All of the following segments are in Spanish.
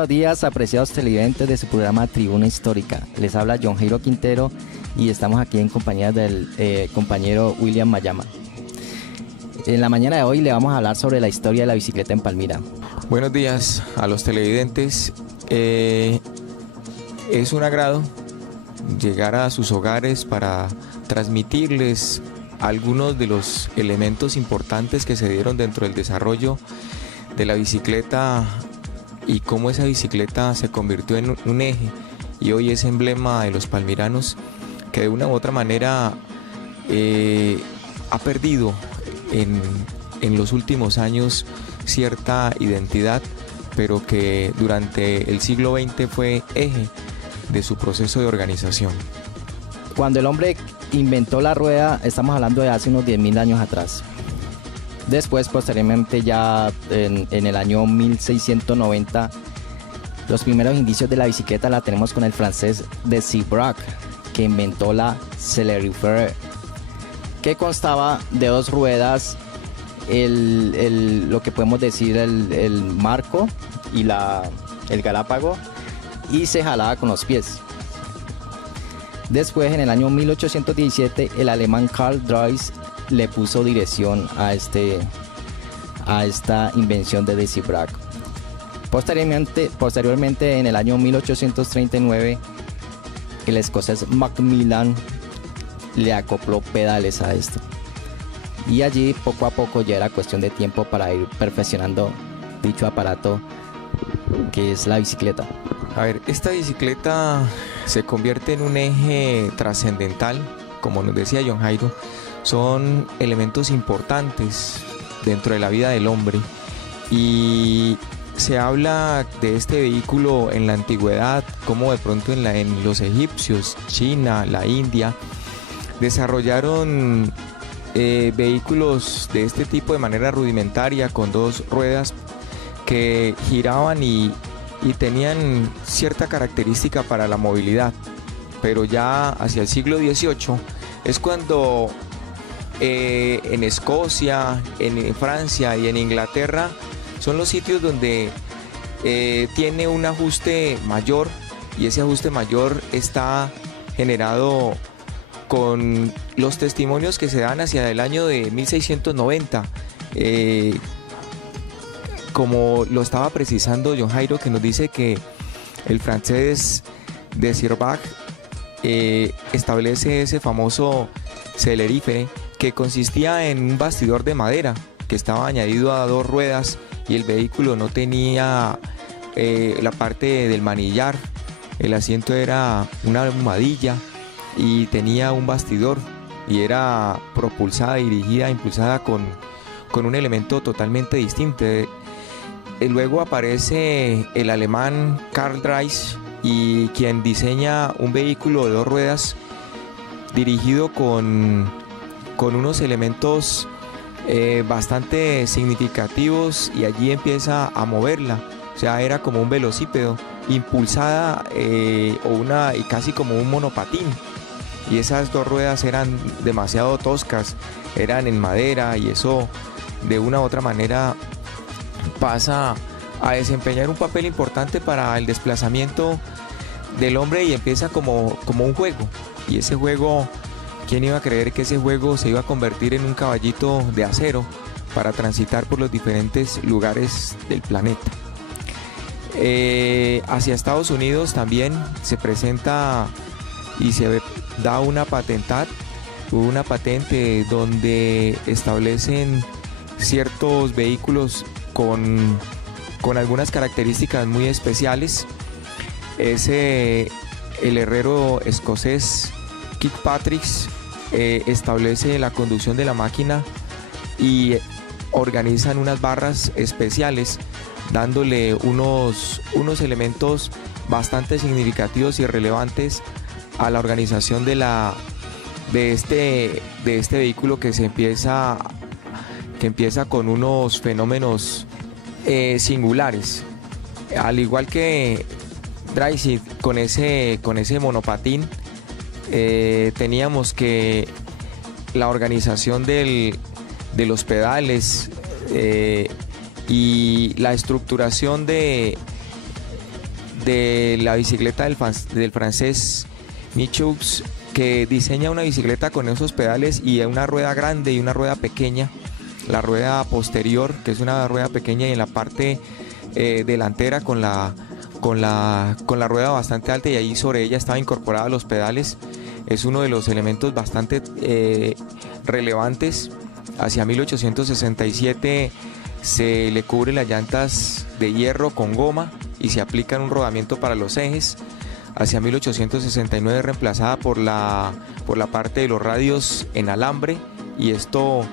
Buenos días, apreciados televidentes de su programa Tribuna Histórica. Les habla John Jairo Quintero y estamos aquí en compañía del compañero William Mayama. En la mañana de hoy le vamos a hablar sobre la historia de la bicicleta en Palmira. Buenos días a los televidentes. Es un agrado llegar a sus hogares para transmitirles algunos de los elementos importantes que se dieron dentro del desarrollo de la bicicleta y cómo esa bicicleta se convirtió en un eje y hoy es emblema de los palmiranos, que de una u otra manera ha perdido en los últimos años cierta identidad, pero que durante el siglo XX fue eje de su proceso de organización. Cuando el hombre inventó la rueda, estamos hablando de hace unos 10.000 años atrás. Después, posteriormente, ya en el año 1690, los primeros indicios de la bicicleta la tenemos con el francés Decibrac, que inventó la Celerifer, que constaba de dos ruedas, lo que podemos decir el marco y el galápago, y se jalaba con los pies. Después, en el año 1817, el alemán Karl Drais le puso dirección a esta invención de Decibrac. Posteriormente, en el año 1839, el escocés Macmillan le acopló pedales a esto. Y allí, poco a poco, ya era cuestión de tiempo para ir perfeccionando dicho aparato que es la bicicleta. A ver, esta bicicleta se convierte en un eje trascendental, como nos decía John Jairo. Son elementos importantes dentro de la vida del hombre y se habla de este vehículo en la antigüedad, como de pronto en los egipcios, China, la India, desarrollaron vehículos de este tipo de manera rudimentaria con dos ruedas que giraban y tenían cierta característica para la movilidad, pero ya hacia el siglo XVIII es cuando en Escocia, en Francia y en Inglaterra son los sitios donde tiene un ajuste mayor, y ese ajuste mayor está generado con los testimonios que se dan hacia el año de 1690, como lo estaba precisando John Jairo, que nos dice que el francés Decibrac establece ese famoso Celerifer, que consistía en un bastidor de madera que estaba añadido a dos ruedas, y el vehículo no tenía la parte del manillar. El asiento era una almohadilla y tenía un bastidor, y era propulsada y dirigida, impulsada con un elemento totalmente distinto. Luego aparece el alemán Karl Drais, y quien diseña un vehículo de dos ruedas dirigido con unos elementos bastante significativos, y allí empieza a moverla. O sea, era como un velocípedo impulsada y casi como un monopatín, y esas dos ruedas eran demasiado toscas, eran en madera, y eso de una u otra manera pasa a desempeñar un papel importante para el desplazamiento del hombre, y empieza como un juego. Y ese juego, ¿quién iba a creer que ese juego se iba a convertir en un caballito de acero para transitar por los diferentes lugares del planeta? Hacia Estados Unidos también se presenta y se da una patente donde establecen ciertos vehículos con algunas características muy especiales. El herrero escocés Kirkpatrick establece la conducción de la máquina y organizan unas barras especiales, dándole unos elementos bastante significativos y relevantes a la organización de este vehículo, que empieza con unos fenómenos singulares. Al igual que Drais con ese monopatín, teníamos que la organización de los pedales y la estructuración de de la bicicleta del francés Michaux, que diseña una bicicleta con esos pedales y una rueda grande y una rueda pequeña. La rueda posterior, que es una rueda pequeña, y en la parte delantera con la rueda bastante alta, y ahí sobre ella estaban incorporados los pedales. Es uno de los elementos bastante relevantes. Hacia 1867 se le cubre las llantas de hierro con goma y se aplica un rodamiento para los ejes. Hacia 1869 reemplazada por la parte de los radios en alambre, y esto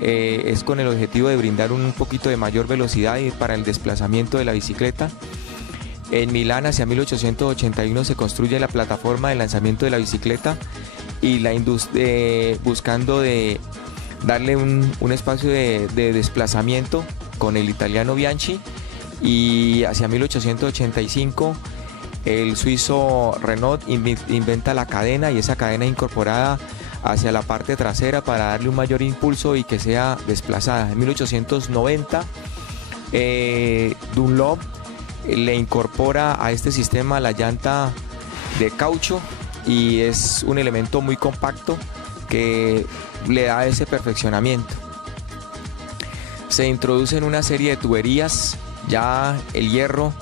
es con el objetivo de brindar un poquito de mayor velocidad y para el desplazamiento de la bicicleta. En Milán, hacia 1881, se construye la plataforma de lanzamiento de la bicicleta, y la buscando de darle un espacio de desplazamiento con el italiano Bianchi. Y hacia 1885 el suizo Renault inventa la cadena, y esa cadena incorporada hacia la parte trasera para darle un mayor impulso y que sea desplazada. En 1890 Dunlop le incorpora a este sistema la llanta de caucho, y es un elemento muy compacto que le da ese perfeccionamiento. Se introducen una serie de tuberías, ya el hierro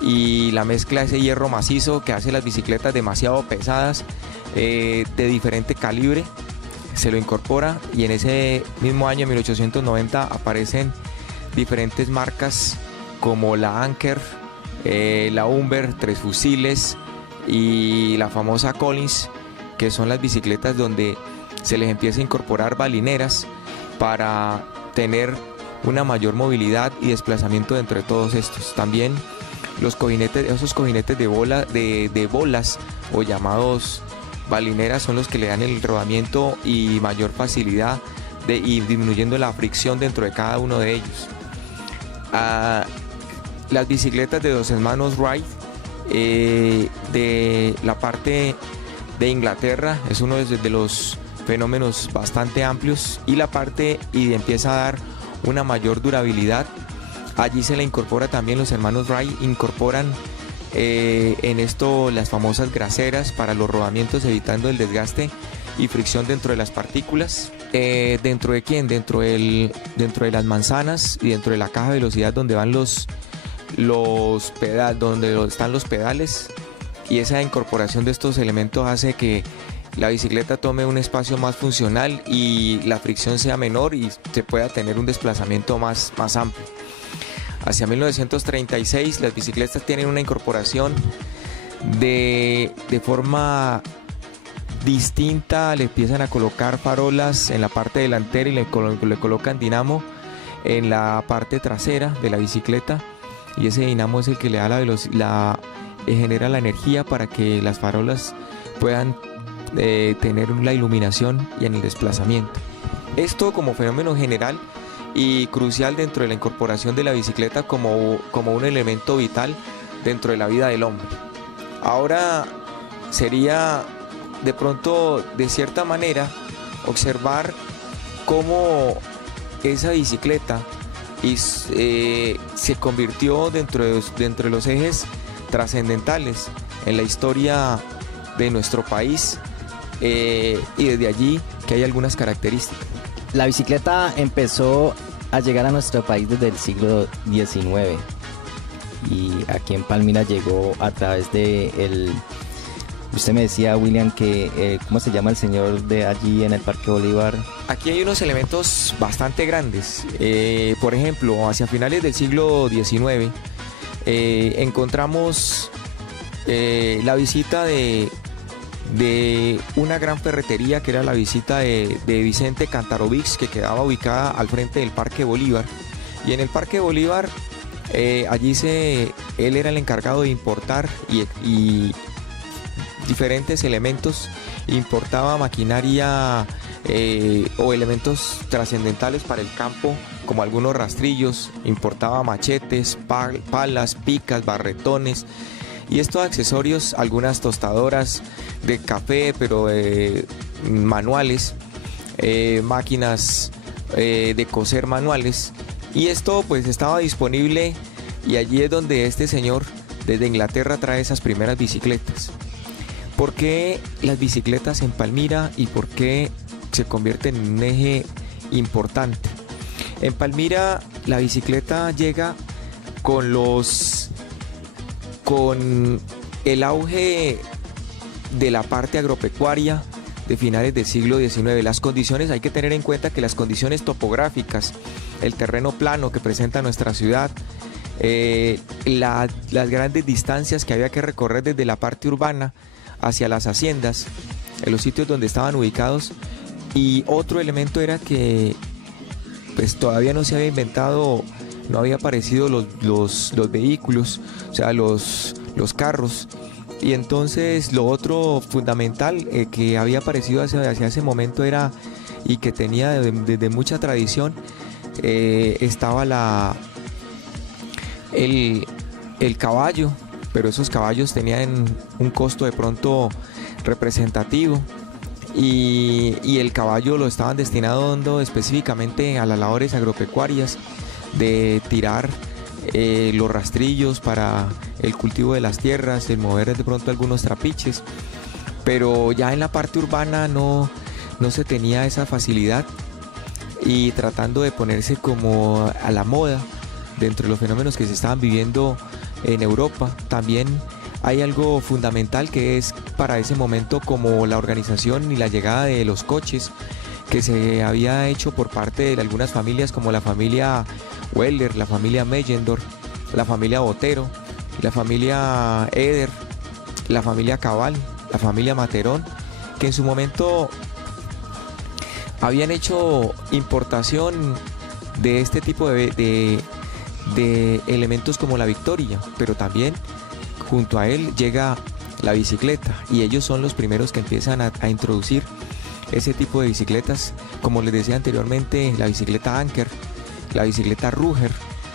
y la mezcla de ese hierro macizo que hace las bicicletas demasiado pesadas, de diferente calibre, se lo incorpora, y en ese mismo año, 1890, aparecen diferentes marcas como la Anker, la Humber, Tres Fusiles y la famosa Collins, que son las bicicletas donde se les empieza a incorporar balineras para tener una mayor movilidad y desplazamiento dentro de todos estos. También los cojinetes, esos cojinetes de bolas o llamados balineras, son los que le dan el rodamiento y mayor facilidad y disminuyendo la fricción dentro de cada uno de ellos. Las bicicletas de dos hermanos Wright, de la parte de Inglaterra, es uno de los fenómenos bastante amplios, y empieza a dar una mayor durabilidad. Allí se le incorpora también, los hermanos Wright incorporan en esto las famosas graseras para los rodamientos, evitando el desgaste y fricción dentro de las partículas. ¿Dentro de quién? Dentro de las manzanas y dentro de la caja de velocidad, donde van donde están los pedales, y esa incorporación de estos elementos hace que la bicicleta tome un espacio más funcional y la fricción sea menor y se pueda tener un desplazamiento más amplio. Hacia 1936 las bicicletas tienen una incorporación de forma distinta, le empiezan a colocar farolas en la parte delantera y le colocan dinamo en la parte trasera de la bicicleta, y ese dinamo es el que le da la velocidad, genera la energía para que las farolas puedan tener la iluminación y en el desplazamiento. Esto como fenómeno general y crucial dentro de la incorporación de la bicicleta como un elemento vital dentro de la vida del hombre. Ahora sería de pronto, de cierta manera, observar cómo esa bicicleta se convirtió dentro de los ejes trascendentales en la historia de nuestro país, y desde allí que hay algunas características. La bicicleta empezó a llegar a nuestro país desde el siglo XIX, y aquí en Palmira llegó a través de usted me decía, William, que ¿cómo se llama el señor de allí en el Parque Bolívar? Aquí hay unos elementos bastante grandes. Por ejemplo, hacia finales del siglo XIX encontramos la visita de una gran ferretería, que era la visita de Vicente Cantarovix, que quedaba ubicada al frente del Parque Bolívar. Y en el Parque Bolívar, allí él era el encargado de importar y diferentes elementos, importaba maquinaria o elementos trascendentales para el campo, como algunos rastrillos, importaba machetes, palas, picas, barretones y estos accesorios, algunas tostadoras de café, pero manuales, máquinas de coser manuales, y esto pues estaba disponible, y allí es donde este señor desde Inglaterra trae esas primeras bicicletas. ¿Por qué las bicicletas en Palmira y por qué se convierten en un eje importante? En Palmira la bicicleta llega con el auge de la parte agropecuaria de finales del siglo XIX. Las condiciones, hay que tener en cuenta que las condiciones topográficas, el terreno plano que presenta nuestra ciudad, las grandes distancias que había que recorrer desde la parte urbana hacia las haciendas, en los sitios donde estaban ubicados, y otro elemento era que pues todavía no se había inventado, no había aparecido los vehículos, o sea, los carros. Y entonces lo otro fundamental que había aparecido hacia ese momento era, y que tenía desde mucha tradición, estaba el caballo, pero esos caballos tenían un costo de pronto representativo, y el caballo lo estaban destinando específicamente a las labores agropecuarias de tirar los rastrillos para el cultivo de las tierras, el mover de pronto algunos trapiches, pero ya en la parte urbana no se tenía esa facilidad, y tratando de ponerse como a la moda dentro de los fenómenos que se estaban viviendo en Europa. También hay algo fundamental que es para ese momento como la organización y la llegada de los coches que se había hecho por parte de algunas familias, como la familia Weller, la familia Meyendorf, la familia Botero, la familia Eder, la familia Cabal, la familia Materón, que en su momento habían hecho importación de este tipo de elementos como la Victoria, pero también junto a él llega la bicicleta, y ellos son los primeros que empiezan a introducir ese tipo de bicicletas, como les decía anteriormente, la bicicleta Anker, la bicicleta Ruger,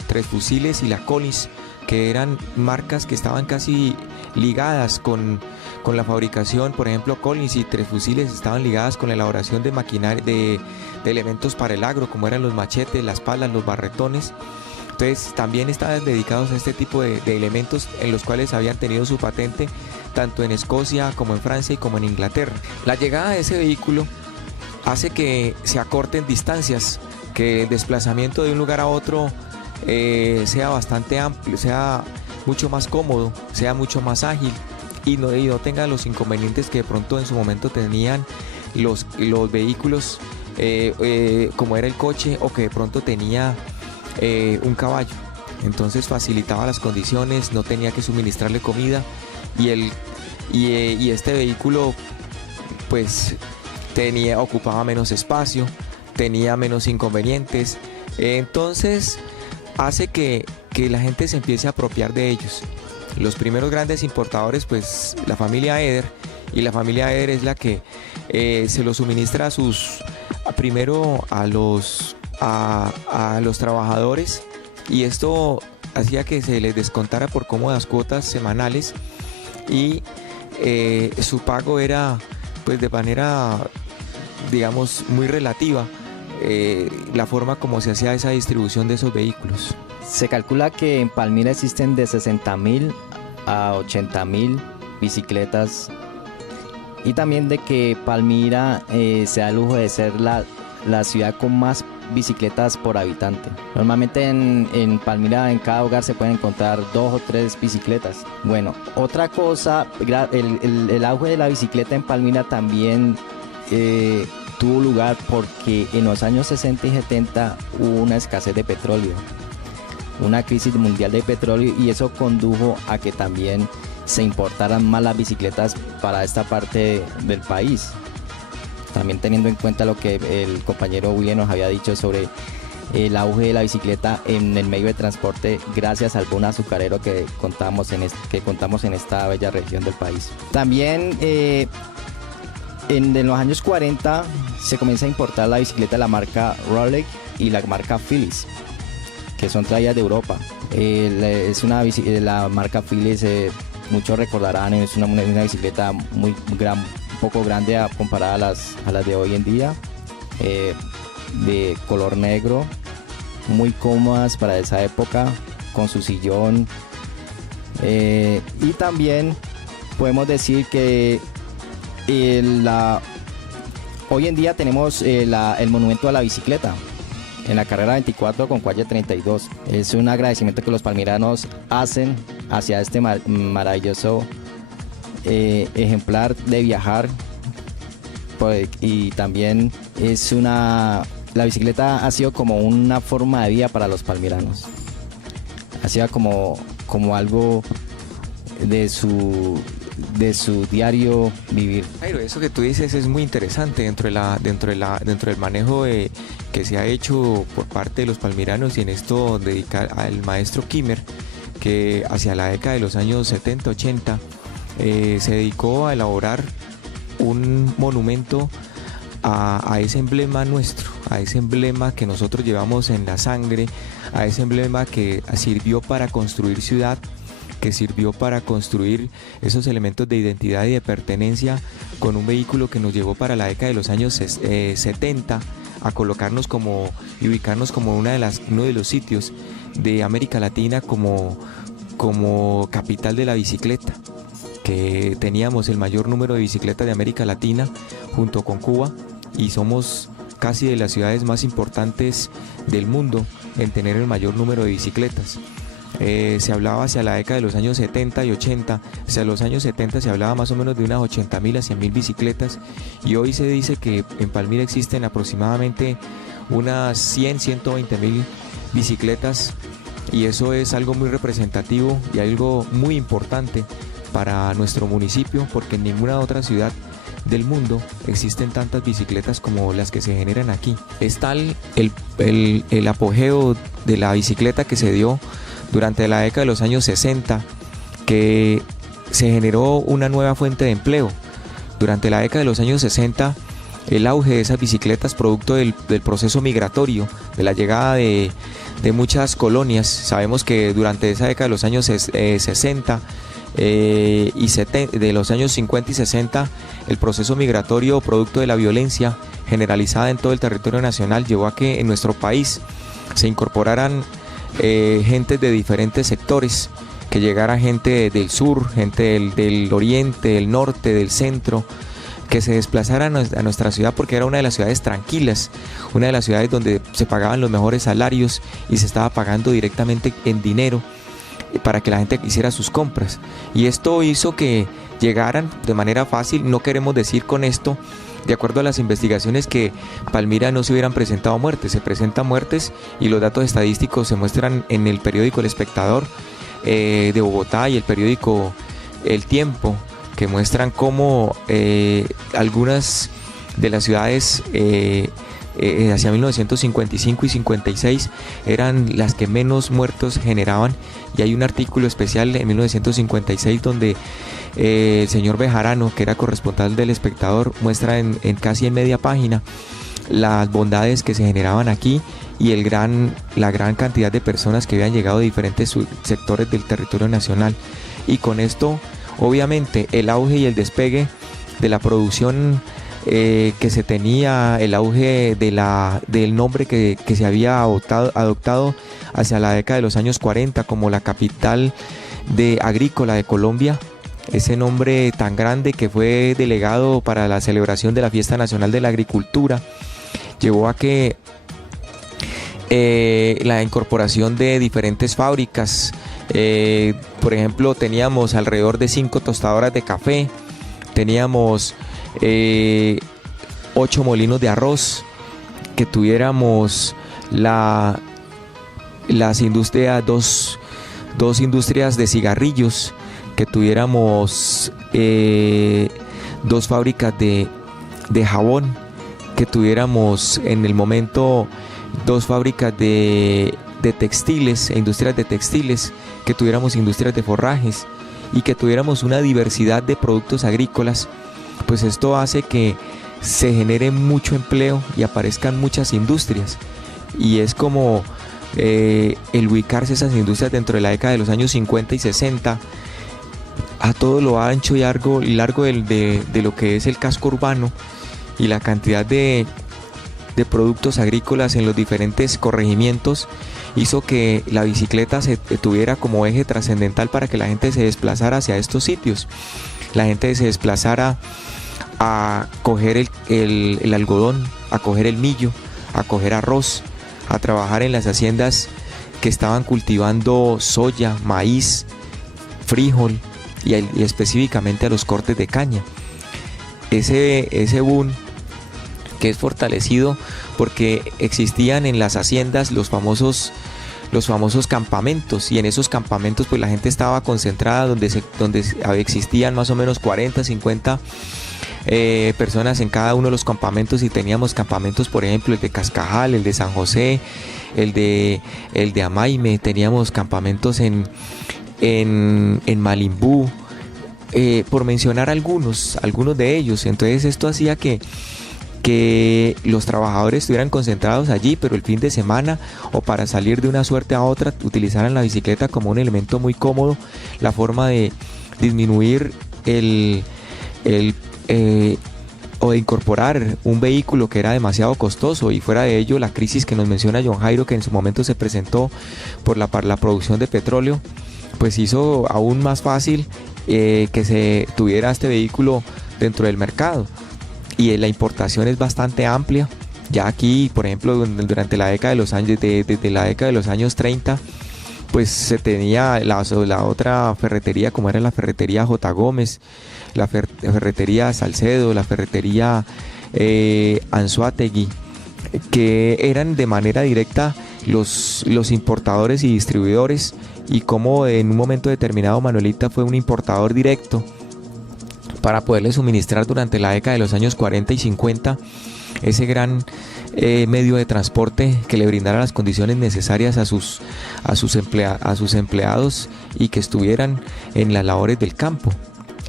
Tres Fusiles y la Collins, que eran marcas que estaban casi ligadas con la fabricación. Por ejemplo, Collins y Tres Fusiles estaban ligadas con la elaboración de maquinaria, de elementos para el agro, como eran los machetes, las palas, los barretones. Entonces también estaban dedicados a este tipo de elementos, en los cuales habían tenido su patente tanto en Escocia como en Francia y como en Inglaterra. La llegada de ese vehículo hace que se acorten distancias, que el desplazamiento de un lugar a otro sea bastante amplio, sea mucho más cómodo, sea mucho más ágil, y no tenga los inconvenientes que de pronto en su momento tenían los vehículos, como era el coche, o que de pronto tenía un caballo. Entonces facilitaba las condiciones, no tenía que suministrarle comida, y este vehículo pues ocupaba menos espacio, tenía menos inconvenientes. Entonces hace que la gente se empiece a apropiar de ellos. Los primeros grandes importadores, pues la familia Eder, y la familia Eder es la que se lo suministra primero a los trabajadores, y esto hacía que se les descontara por cómodas cuotas semanales, y su pago era pues de manera, digamos, muy relativa, la forma como se hacía esa distribución de esos vehículos. Se calcula que en Palmira existen de 60.000 a 80.000 bicicletas, y también de que Palmira se da el lujo de ser la ciudad con más bicicletas por habitante. Normalmente en Palmira, en cada hogar se pueden encontrar 2 o 3 bicicletas. Bueno, otra cosa, el auge de la bicicleta en Palmira también tuvo lugar porque en los años 60 y 70 hubo una escasez de petróleo, una crisis mundial de petróleo, y eso condujo a que también se importaran más las bicicletas para esta parte del país. También teniendo en cuenta lo que el compañero William nos había dicho sobre el auge de la bicicleta en el medio de transporte, gracias al boom azucarero que contamos en esta bella región del país. También en los años 40 se comienza a importar la bicicleta de la marca Rolex y la marca Philips, que son traídas de Europa. La marca Philips, muchos recordarán, es una bicicleta muy gran, poco grande comparada a las de hoy en día, de color negro, muy cómodas para esa época, con su sillón, Y también podemos decir que hoy en día tenemos el monumento a la bicicleta en la carrera 24 con calle 32. Es un agradecimiento que los palmiranos hacen hacia este maravilloso ejemplar de viajar. Y también la bicicleta ha sido como una forma de vida para los palmiranos. Ha sido como algo de su diario vivir. Jairo, eso que tú dices es muy interesante dentro del manejo que se ha hecho por parte de los palmiranos, y en esto dedicar al maestro Kimmer, que hacia la década de los años 70, 80 se dedicó a elaborar un monumento a ese emblema nuestro, a ese emblema que nosotros llevamos en la sangre, a ese emblema que sirvió para construir ciudad, que sirvió para construir esos elementos de identidad y de pertenencia, con un vehículo que nos llevó para la década de los años 70 a colocarnos y ubicarnos como uno de los sitios de América Latina como capital de la bicicleta, que teníamos el mayor número de bicicletas de América Latina junto con Cuba, y somos casi de las ciudades más importantes del mundo en tener el mayor número de bicicletas. Se hablaba hacia la década de los años 70 y 80, hacia los años 70 se hablaba más o menos de unas 80.000 a 100.000 bicicletas, y hoy se dice que en Palmira existen aproximadamente unas 120.000 bicicletas, y eso es algo muy representativo y algo muy importante para nuestro municipio, porque en ninguna otra ciudad del mundo existen tantas bicicletas como las que se generan aquí. Es tal el apogeo de la bicicleta que se dio durante la década de los años 60, que se generó una nueva fuente de empleo. Durante la década de los años 60, el auge de esas bicicletas, producto del proceso migratorio, de la llegada de muchas colonias. Sabemos que durante esa década de los años 60 y de los años 50 y 60, el proceso migratorio, producto de la violencia generalizada en todo el territorio nacional, llevó a que en nuestro país se incorporaran gente de diferentes sectores, que llegara gente del sur, gente del oriente, del norte, del centro, que se desplazara a nuestra ciudad, porque era una de las ciudades tranquilas, una de las ciudades donde se pagaban los mejores salarios y se estaba pagando directamente en dinero para que la gente hiciera sus compras. Y esto hizo que llegaran de manera fácil. No queremos decir con esto, de acuerdo a las investigaciones, que Palmira no se hubieran presentado muertes. Se presentan muertes, y los datos estadísticos se muestran en el periódico El Espectador de Bogotá y el periódico El Tiempo, que muestran cómo algunas de las ciudades hacia 1955 y 56 eran las que menos muertos generaban. Y hay un artículo especial en 1956 donde el señor Bejarano, que era corresponsal del Espectador, muestra en casi en media página las bondades que se generaban aquí y la gran cantidad de personas que habían llegado de diferentes sectores del territorio nacional. Y con esto, obviamente, el auge y el despegue de la producción que se tenía, el auge del nombre que se había adoptado hacia la década de los años 40 como la capital agrícola de Colombia, ese nombre tan grande que fue delegado para la celebración de la Fiesta Nacional de la Agricultura, llevó a que la incorporación de diferentes fábricas, por ejemplo, teníamos alrededor de 5 tostadoras de café, teníamos 8 molinos de arroz, que tuviéramos las industrias, dos industrias de cigarrillos, que tuviéramos 2 fábricas de jabón, que tuviéramos en el momento 2 fábricas de textiles e industrias de textiles, que tuviéramos industrias de forrajes y que tuviéramos una diversidad de productos agrícolas. Pues esto hace que se genere mucho empleo y aparezcan muchas industrias, y es como el ubicarse esas industrias dentro de la década de los años 50 y 60 a todo lo ancho y largo de lo que es el casco urbano, y la cantidad de de productos agrícolas en los diferentes corregimientos hizo que la bicicleta se tuviera como eje trascendental para que la gente se desplazara hacia estos sitios. La gente se desplazara a coger el algodón, a coger el millo, a coger arroz, a trabajar en las haciendas que estaban cultivando soya, maíz, frijol y específicamente a los cortes de caña. Ese boom que es fortalecido porque existían en las haciendas los famosos campamentos, y en esos campamentos pues la gente estaba concentrada donde existían más o menos 40, 50 personas en cada uno de los campamentos, y teníamos campamentos, por ejemplo, el de Cascajal, el de San José, el de Amaime, teníamos campamentos en Malimbú, por mencionar algunos de ellos. Entonces esto hacía que los trabajadores estuvieran concentrados allí, pero el fin de semana o para salir de una suerte a otra utilizaran la bicicleta como un elemento muy cómodo, la forma de disminuir o de incorporar un vehículo que era demasiado costoso. Y fuera de ello, la crisis que nos menciona John Jairo, que en su momento se presentó por la producción de petróleo, pues hizo aún más fácil que se tuviera este vehículo dentro del mercado. Y la importación es bastante amplia. Ya aquí, por ejemplo, durante la década de los años, desde la década de los años 30, pues se tenía la otra ferretería, como era la ferretería J. Gómez, la ferretería Salcedo, la ferretería Anzoátegui, que eran de manera directa los importadores y distribuidores, y como en un momento determinado Manuelita fue un importador directo para poderle suministrar durante la década de los años 40 y 50 ese gran medio de transporte que le brindara las condiciones necesarias a sus empleados y que estuvieran en las labores del campo.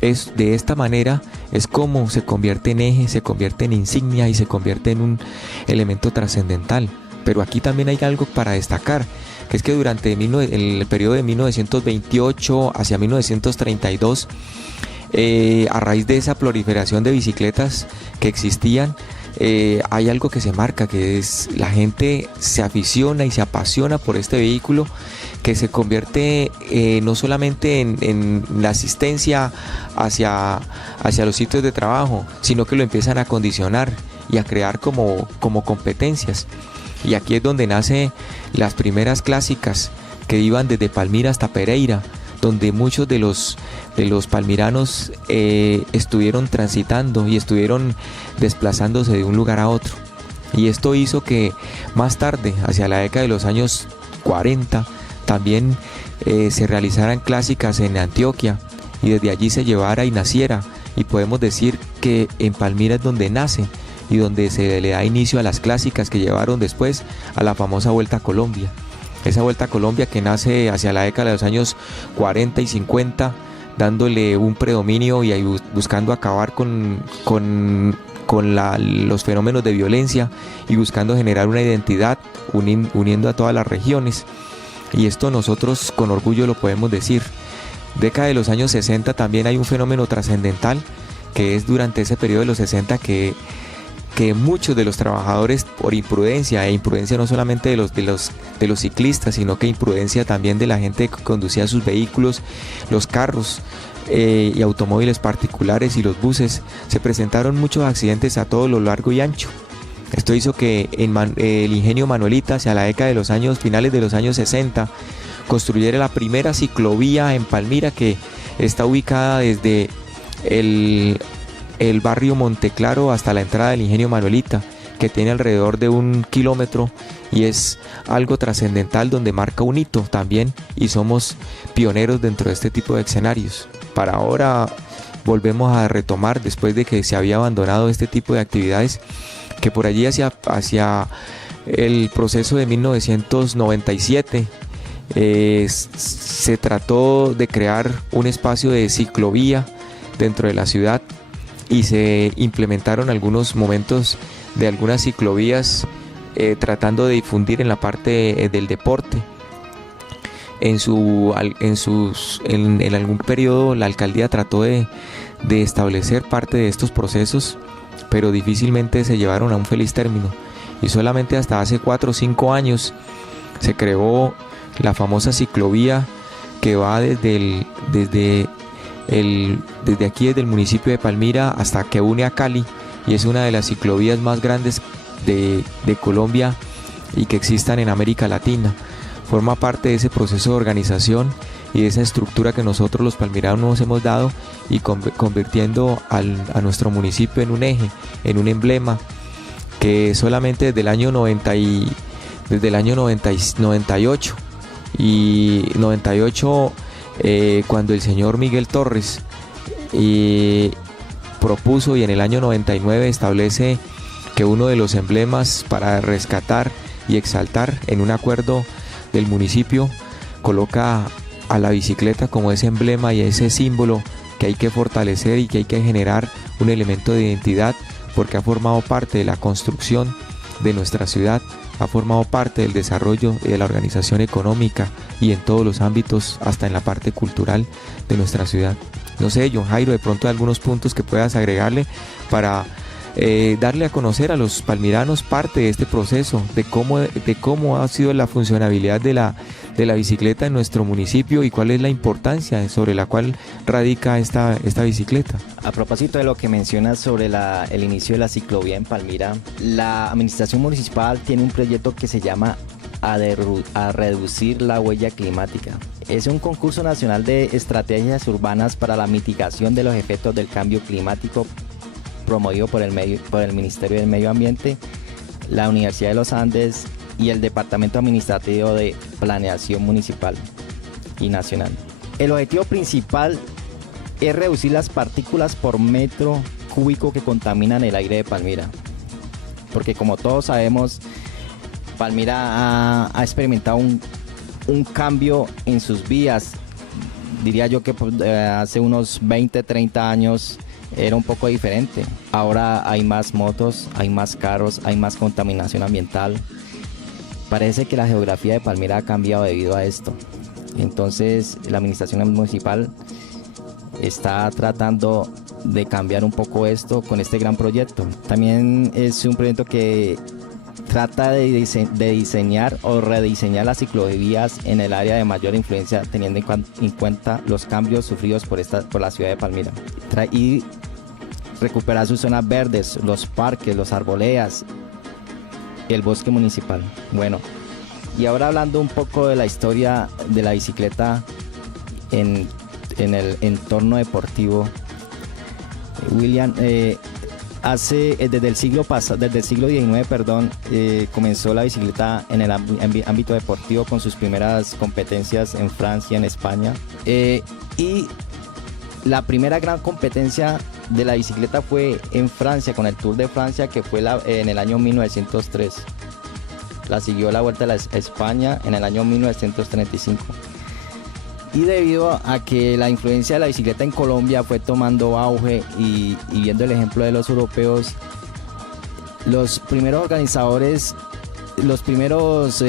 De esta manera es como se convierte en eje, se convierte en insignia y se convierte en un elemento trascendental. Pero aquí también hay algo para destacar, que es que durante el periodo de 1928 hacia 1932, a raíz de esa proliferación de bicicletas que existían, hay algo que se marca, que es la gente se aficiona y se apasiona por este vehículo, que se convierte no solamente en la asistencia hacia los sitios de trabajo, sino que lo empiezan a condicionar y a crear como competencias. Y aquí es donde nacen las primeras clásicas que iban desde Palmira hasta Pereira, donde muchos de los palmiranos estuvieron transitando y estuvieron desplazándose de un lugar a otro. Y esto hizo que más tarde, hacia la década de los años 40, también se realizaran clásicas en Antioquia, y desde allí se llevara y naciera, y podemos decir que en Palmira es donde nace y donde se le da inicio a las clásicas que llevaron después a la famosa Vuelta a Colombia. Esa Vuelta a Colombia que nace hacia la década de los años 40 y 50, dándole un predominio y buscando acabar con los fenómenos de violencia y buscando generar una identidad uniendo a todas las regiones. Y esto nosotros con orgullo lo podemos decir. Década de los años 60 también hay un fenómeno trascendental, que es durante ese periodo de los 60 que muchos de los trabajadores, por imprudencia, e imprudencia no solamente de los ciclistas, sino que imprudencia también de la gente que conducía sus vehículos, los carros y automóviles particulares y los buses, se presentaron muchos accidentes a todo lo largo y ancho. Esto hizo que el ingenio Manuelita, hacia la década de los años finales de los años 60, construyera la primera ciclovía en Palmira, que está ubicada desde el barrio Monteclaro hasta la entrada del ingenio Manuelita, que tiene alrededor de 1 kilómetro, y es algo trascendental donde marca un hito también, y somos pioneros dentro de este tipo de escenarios. Para ahora volvemos a retomar, después de que se había abandonado este tipo de actividades, que por allí hacia el proceso de 1997 se trató de crear un espacio de ciclovía dentro de la ciudad, y se implementaron algunos momentos de algunas ciclovías tratando de difundir en la parte del deporte. En algún periodo la alcaldía trató de establecer parte de estos procesos, pero difícilmente se llevaron a un feliz término. y solamente hasta hace 4 o 5 años se creó la famosa ciclovía que va desde aquí, desde el municipio de Palmira hasta que une a Cali, y es una de las ciclovías más grandes de Colombia y que existan en América Latina. Forma parte de ese proceso de organización y de esa estructura que nosotros los palmiranos nos hemos dado, y convirtiendo a nuestro municipio en un eje, en un emblema, que solamente desde el año 98 cuando el señor Miguel Torres propuso, y en el año 99 establece que uno de los emblemas para rescatar y exaltar, en un acuerdo del municipio, coloca a la bicicleta como ese emblema y ese símbolo que hay que fortalecer y que hay que generar un elemento de identidad, porque ha formado parte de la construcción de nuestra ciudad, ha formado parte del desarrollo y de la organización económica, y en todos los ámbitos, hasta en la parte cultural de nuestra ciudad. No sé, John Jairo, de pronto algunos puntos que puedas agregarle para darle a conocer a los palmiranos parte de este proceso, de cómo ha sido la funcionabilidad de la bicicleta en nuestro municipio y cuál es la importancia sobre la cual radica esta bicicleta. A propósito de lo que mencionas sobre el inicio de la ciclovía en Palmira, la administración municipal tiene un proyecto que se llama a reducir la huella climática. Es un concurso nacional de estrategias urbanas para la mitigación de los efectos del cambio climático, promovido por el Ministerio del Medio Ambiente, la Universidad de los Andes y el Departamento Administrativo de Planeación Municipal y Nacional. El objetivo principal es reducir las partículas por metro cúbico que contaminan el aire de Palmira, porque como todos sabemos, Palmira ha experimentado un cambio en sus vías. Diría yo que hace unos 20, 30 años era un poco diferente. Ahora hay más motos, hay más carros, hay más contaminación ambiental. Parece que la geografía de Palmira ha cambiado debido a esto. Entonces la administración municipal está tratando de cambiar un poco esto con este gran proyecto. También es un proyecto que trata de diseñar o rediseñar las ciclovías en el área de mayor influencia, teniendo en cuenta los cambios sufridos por la ciudad de Palmira. Y recuperar sus zonas verdes, los parques, las arboledas, el bosque municipal. Bueno, y ahora hablando un poco de la historia de la bicicleta en el entorno deportivo, William, desde el siglo XIX, comenzó la bicicleta en el ámbito deportivo con sus primeras competencias en Francia, en España, y la primera gran competencia de la bicicleta fue en Francia, con el Tour de Francia, que fue en el año 1903. La siguió la Vuelta a España en el año 1935. Y debido a que la influencia de la bicicleta en Colombia fue tomando auge y viendo el ejemplo de los europeos, los primeros organizadores, los primeros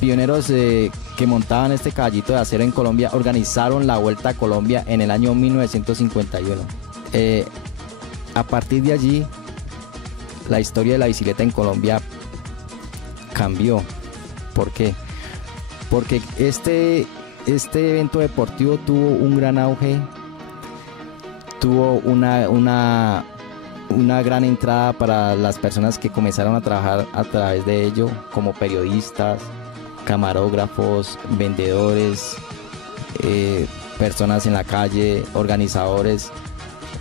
pioneros que montaban este caballito de acero en Colombia, organizaron la Vuelta a Colombia en el año 1951. A partir de allí, la historia de la bicicleta en Colombia cambió. ¿Por qué? Porque este evento deportivo tuvo un gran auge, tuvo una gran entrada para las personas que comenzaron a trabajar a través de ello, como periodistas, camarógrafos, vendedores, personas en la calle, organizadores.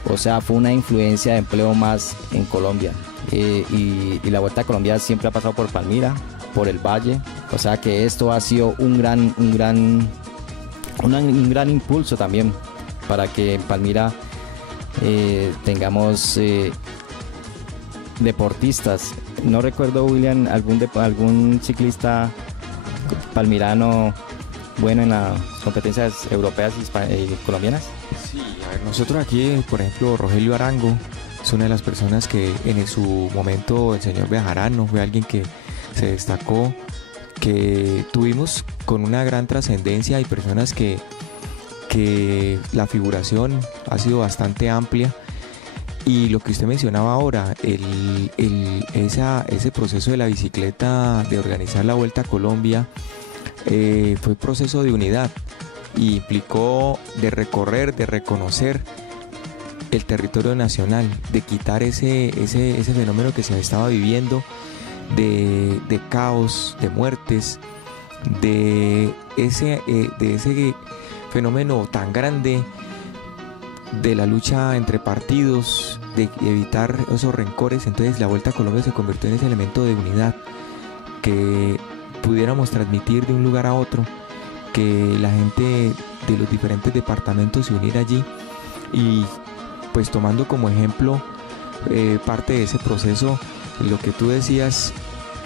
O sea, fue una influencia de empleo más en Colombia. Y la Vuelta a Colombia siempre ha pasado por Palmira, por el Valle. O sea que esto ha sido un gran impulso también para que en Palmira tengamos deportistas. No recuerdo, William, algún ciclista palmirano bueno en las competencias europeas y colombianas. Sí, a ver, nosotros aquí, por ejemplo, Rogelio Arango es una de las personas que en su momento el señor Bejarano fue alguien que se destacó, que tuvimos con una gran trascendencia. Hay personas que la figuración ha sido bastante amplia Y lo que usted mencionaba ahora, ese proceso de la bicicleta, de organizar la Vuelta a Colombia, fue un proceso de unidad y implicó de recorrer, de reconocer el territorio nacional, de quitar ese fenómeno que se estaba viviendo de caos, de muertes, de ese fenómeno tan grande de la lucha entre partidos, de evitar esos rencores. Entonces la Vuelta a Colombia se convirtió en ese elemento de unidad que pudiéramos transmitir de un lugar a otro, que la gente de los diferentes departamentos se uniera allí y pues tomando como ejemplo parte de ese proceso, lo que tú decías,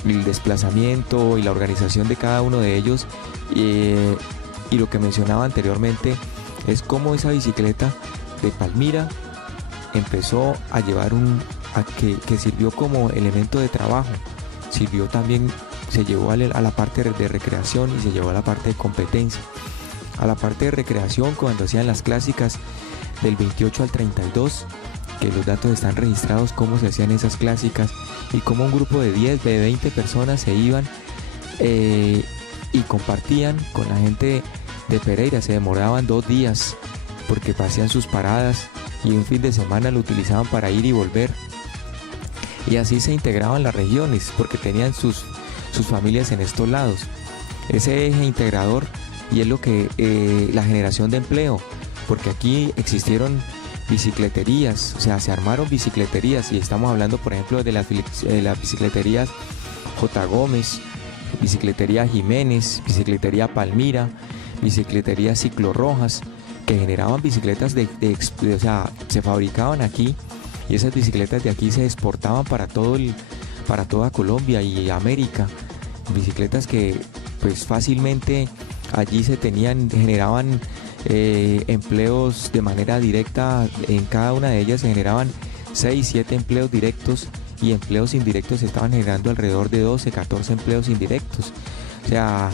el desplazamiento y la organización de cada uno de ellos, y lo que mencionaba anteriormente es cómo esa bicicleta de Palmira empezó a llevar que sirvió como elemento de trabajo, sirvió también, se llevó a la parte de recreación y se llevó a la parte de competencia. A la parte de recreación, cuando hacían las clásicas del 28 al 32, que los datos están registrados, cómo se hacían esas clásicas y cómo un grupo de 10, de 20 personas se iban y compartían con la gente de Pereira. Se demoraban 2 días porque hacían sus paradas y un fin de semana lo utilizaban para ir y volver, y así se integraban las regiones porque tenían sus familias en estos lados. Ese eje integrador, y es lo que la generación de empleo, porque aquí existieron bicicleterías, o sea, se armaron bicicleterías, y estamos hablando por ejemplo de las bicicleterías J. Gómez, bicicletería Jiménez, bicicletería Palmira, bicicletería Ciclo Rojas, que generaban bicicletas o sea, se fabricaban aquí, y esas bicicletas de aquí se exportaban para toda Colombia y América. Bicicletas que pues fácilmente allí generaban empleos de manera directa. En cada una de ellas se generaban 6, 7 empleos directos, y empleos indirectos se estaban generando alrededor de 12, 14 empleos indirectos. O sea,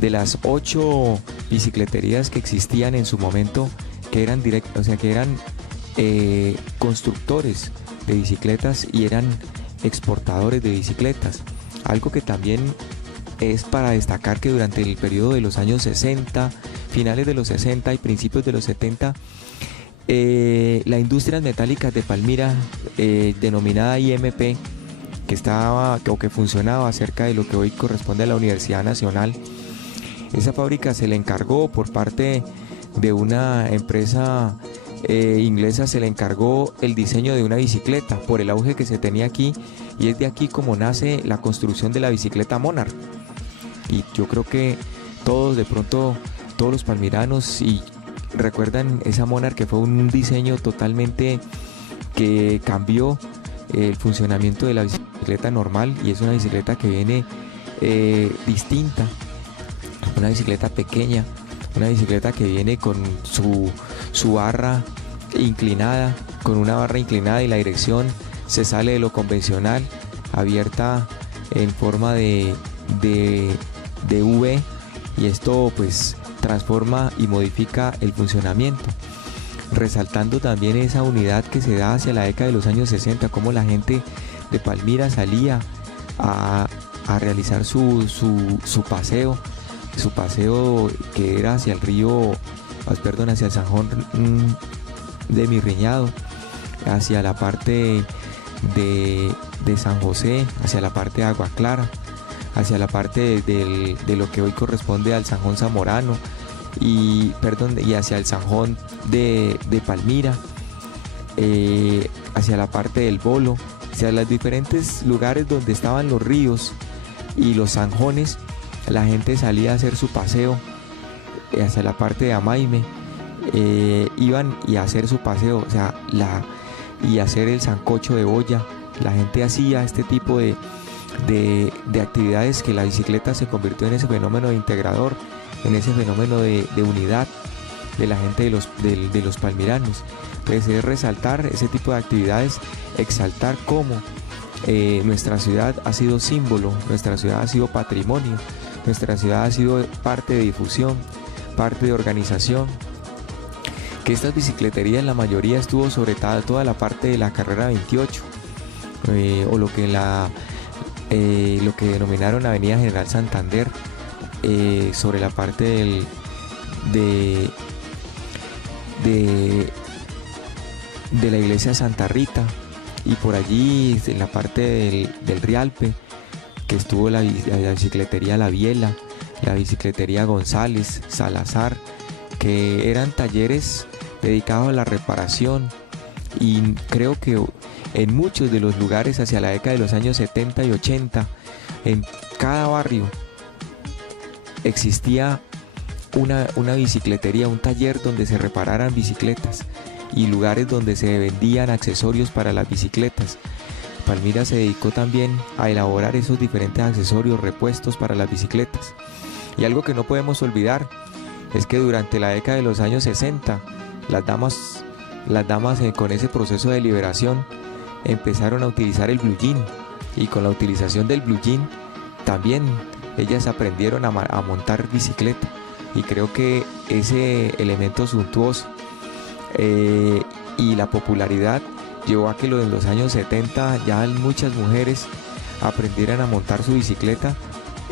de las 8 bicicleterías que existían en su momento, que eran constructores de bicicletas y eran exportadores de bicicletas. Algo que también es para destacar, que durante el periodo de los años 60, finales de los 60 y principios de los 70, la industria metálicas de Palmira, denominada IMP, que funcionaba cerca de lo que hoy corresponde a la Universidad Nacional, esa fábrica se le encargó por parte de una empresa inglesa, se le encargó el diseño de una bicicleta por el auge que se tenía aquí, y es de aquí como nace la construcción de la bicicleta Monarch. Y yo creo que todos los palmiranos y recuerdan esa Monarch, que fue un diseño totalmente que cambió el funcionamiento de la bicicleta normal, y es una bicicleta que viene distinta, una bicicleta pequeña, una bicicleta que viene con su barra inclinada, con una barra inclinada, y la dirección se sale de lo convencional, abierta en forma de V, y esto pues transforma y modifica el funcionamiento, resaltando también esa unidad que se da hacia la década de los años 60, como la gente de Palmira salía a realizar su paseo que era hacia el río, hacia el Zanjón de Mirriñado, hacia la parte de San José, hacia la parte de Agua Clara, hacia la parte de lo que hoy corresponde al Zanjón Zamorano, y hacia el Zanjón de Palmira, hacia la parte del Bolo, hacia los diferentes lugares donde estaban los ríos y los zanjones. La gente salía a hacer su paseo hacia la parte de Amaime, iban y a hacer su paseo, o sea, y hacer el sancocho de olla. La gente hacía este tipo de actividades, que la bicicleta se convirtió en ese fenómeno integrador, en ese fenómeno de unidad de la gente de los palmiranos. Entonces es resaltar ese tipo de actividades, exaltar cómo nuestra ciudad ha sido símbolo, nuestra ciudad ha sido patrimonio, nuestra ciudad ha sido parte de difusión, parte de organización, que estas bicicleterías, la mayoría estuvo sobre toda la parte de la carrera 28, o lo que denominaron Avenida General Santander, sobre la parte de la iglesia Santa Rita, y por allí en la parte del Rialpe, que estuvo la bicicletería La Biela, la bicicletería González, Salazar, que eran talleres dedicados a la reparación. Y creo que en muchos de los lugares hacia la década de los años 70 y 80, en cada barrio existía una bicicletería, un taller donde se repararan bicicletas, y lugares donde se vendían accesorios para las bicicletas. Palmira se dedicó también a elaborar esos diferentes accesorios, repuestos para las bicicletas. Y algo que no podemos olvidar es que durante la década de los años 60, las damas con ese proceso de liberación empezaron a utilizar el blue jean, y con la utilización del blue jean también ellas aprendieron a montar bicicleta. Y creo que ese elemento suntuoso y la popularidad llevó a que en los años 70 ya muchas mujeres aprendieran a montar su bicicleta,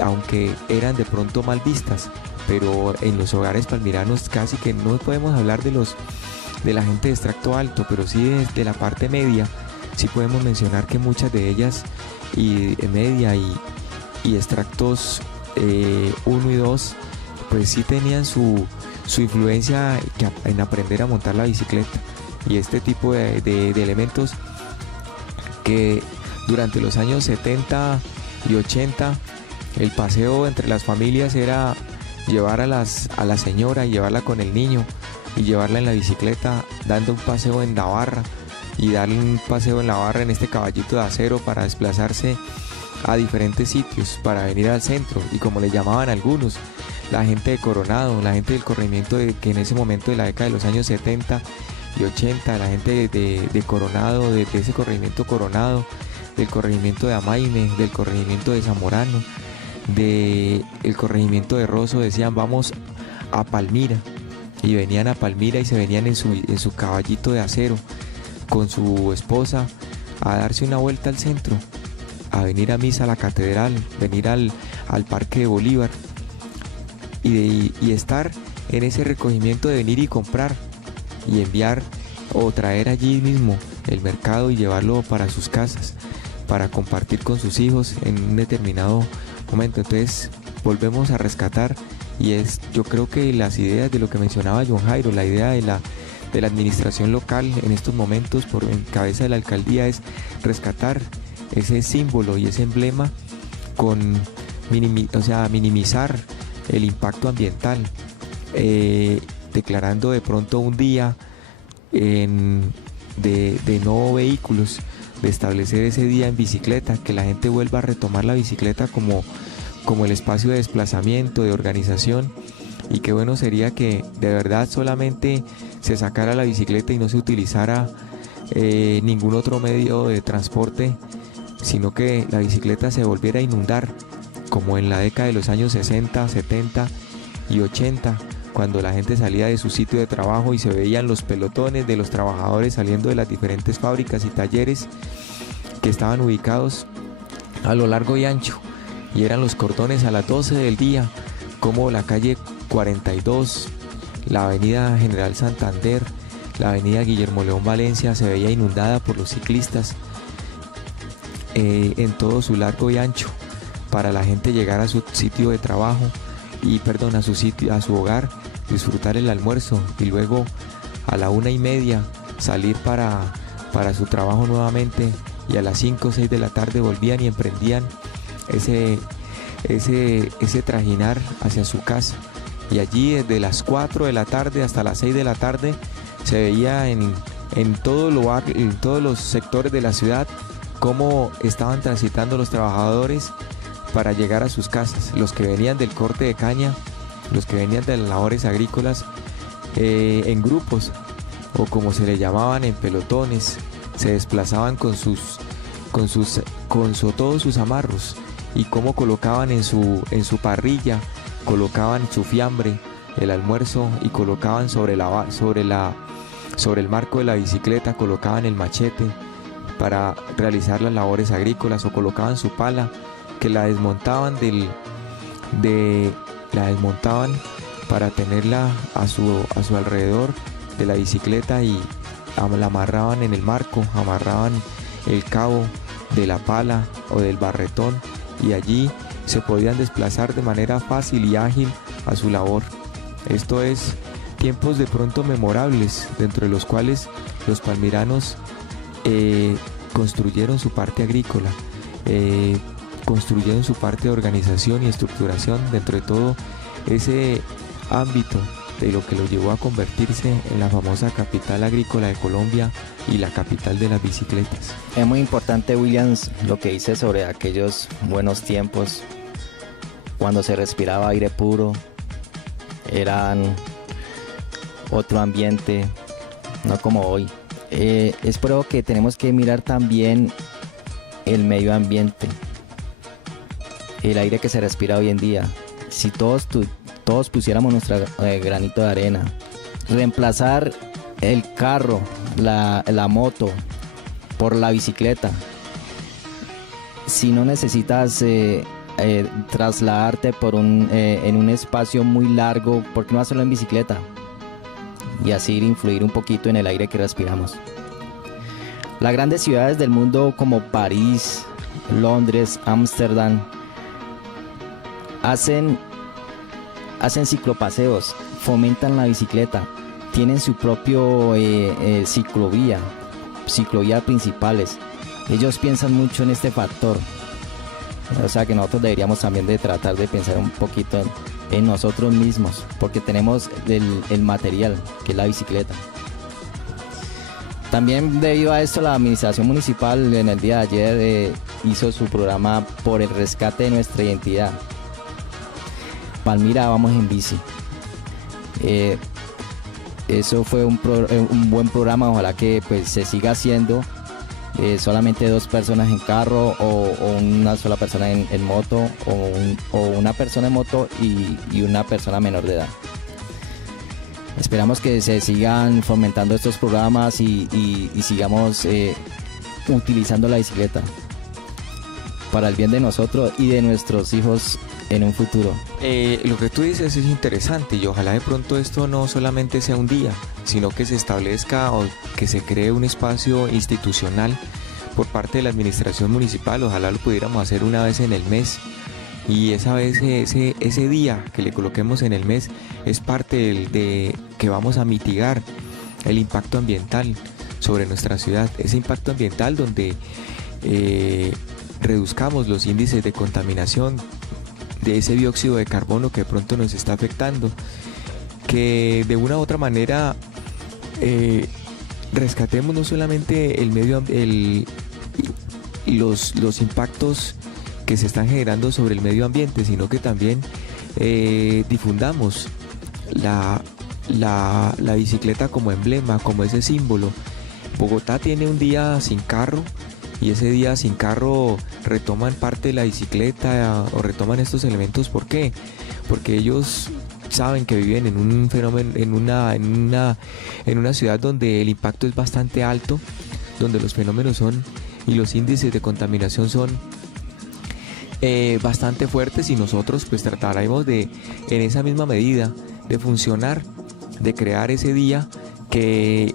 aunque eran de pronto mal vistas. Pero en los hogares palmiranos casi que no podemos hablar de la gente de extracto alto, pero sí de la parte media. Sí podemos mencionar que muchas de ellas, y media y extractos 1 y 2, pues sí tenían su influencia en aprender a montar la bicicleta. Y este tipo de elementos que durante los años 70 y 80, el paseo entre las familias era llevar a la señora y llevarla con el niño, y llevarla en la bicicleta dando un paseo en la barra, y darle un paseo en la barra en este caballito de acero para desplazarse a diferentes sitios, para venir al centro. Y como le llamaban algunos, la gente de Coronado, la gente del corregimiento que en ese momento de la década de los años 70 y 80, la gente de Coronado, de ese corregimiento Coronado, del corregimiento de Amaime, del corregimiento de Zamorano, del corregimiento de Rosso, decían vamos a Palmira, y venían a Palmira y se venían en su caballito de acero con su esposa a darse una vuelta al centro, a venir a misa a la catedral, venir al Parque de Bolívar, y estar en ese recogimiento de venir y comprar y enviar o traer allí mismo el mercado y llevarlo para sus casas, para compartir con sus hijos en un determinado momento. Entonces volvemos a rescatar, y yo creo que las ideas de lo que mencionaba John Jairo, la idea de la administración local en estos momentos en cabeza de la alcaldía, es rescatar ese símbolo y ese emblema minimizar el impacto ambiental, declarando de pronto un día de no vehículos, de establecer ese día en bicicleta, que la gente vuelva a retomar la bicicleta como el espacio de desplazamiento, de organización. Y qué bueno sería que de verdad solamente se sacara la bicicleta y no se utilizara ningún otro medio de transporte, sino que la bicicleta se volviera a inundar, como en la década de los años 60, 70 y 80, cuando la gente salía de su sitio de trabajo y se veían los pelotones de los trabajadores saliendo de las diferentes fábricas y talleres que estaban ubicados a lo largo y ancho, y eran los cordones a las 12 del día, como la calle 42, la avenida General Santander, la avenida Guillermo León Valencia se veía inundada por los ciclistas en todo su largo y ancho, para la gente llegar a su sitio de trabajo a su hogar, disfrutar el almuerzo, y luego a la 1:30 salir para su trabajo nuevamente, y a las 5 o 6 de la tarde volvían y emprendían ese trajinar hacia su casa. Y allí desde las 4 de la tarde hasta las 6 de la tarde se veía en todos los sectores de la ciudad cómo estaban transitando los trabajadores para llegar a sus casas, los que venían del corte de caña, los que venían de las labores agrícolas, en grupos, o como se le llamaban, en pelotones. Se desplazaban con todos sus amarros, y cómo colocaban en su parrilla, colocaban su fiambre, el almuerzo y colocaban sobre el marco de la bicicleta, colocaban el machete para realizar las labores agrícolas, o colocaban su pala, que la desmontaban para tenerla a su alrededor de la bicicleta, y la amarraban en el marco, amarraban el cabo de la pala o del barretón, y allí se podían desplazar de manera fácil y ágil a su labor. Esto es tiempos de pronto memorables, dentro de los cuales los palmiranos construyeron su parte agrícola, construyeron su parte de organización y estructuración dentro de todo ese ámbito de lo que lo llevó a convertirse en la famosa capital agrícola de Colombia y la capital de las bicicletas. Es muy importante, Williams, lo que dice sobre aquellos buenos tiempos, cuando se respiraba aire puro, eran otro ambiente, no como hoy. Es por eso que tenemos que mirar también el medio ambiente, el aire que se respira hoy en día. Si todos pusiéramos nuestro granito de arena, reemplazar el carro, la moto por la bicicleta. Si no necesitas trasladarte en un espacio muy largo, ¿por qué no hacerlo en bicicleta? Y así influir un poquito en el aire que respiramos. Las grandes ciudades del mundo como París, Londres, Ámsterdam hacen ciclopaseos, fomentan la bicicleta, tienen su propio ciclovía principales. Ellos piensan mucho en este factor. O sea que nosotros deberíamos también de tratar de pensar un poquito en nosotros mismos, porque tenemos el material, que es la bicicleta. También debido a esto, la administración municipal en el día de ayer hizo su programa por el rescate de nuestra identidad. Palmira, vamos en bici. Eso fue un buen programa, ojalá que pues se siga haciendo. Solamente 2 personas en carro, o una sola persona en moto, o una persona en moto y una persona menor de edad. Esperamos que se sigan fomentando estos programas y sigamos utilizando la bicicleta para el bien de nosotros y de nuestros hijos en un futuro. Lo que tú dices es interesante, y ojalá de pronto esto no solamente sea un día, sino que se establezca o que se cree un espacio institucional por parte de la administración municipal. Ojalá lo pudiéramos hacer una vez en el mes, y esa vez ese día que le coloquemos en el mes es parte de que vamos a mitigar el impacto ambiental sobre nuestra ciudad, ese impacto ambiental donde reduzcamos los índices de contaminación de ese dióxido de carbono que de pronto nos está afectando, que de una u otra manera rescatemos no solamente los impactos que se están generando sobre el medio ambiente, sino que también difundamos la bicicleta como emblema, como ese símbolo. Bogotá tiene un día sin carro, y ese día sin carro retoman parte de la bicicleta o retoman estos elementos. ¿Por qué? Porque ellos saben que viven en un fenómeno, en una ciudad donde el impacto es bastante alto, donde los fenómenos y los índices de contaminación son bastante fuertes, y nosotros pues trataremos en esa misma medida de funcionar, de crear ese día que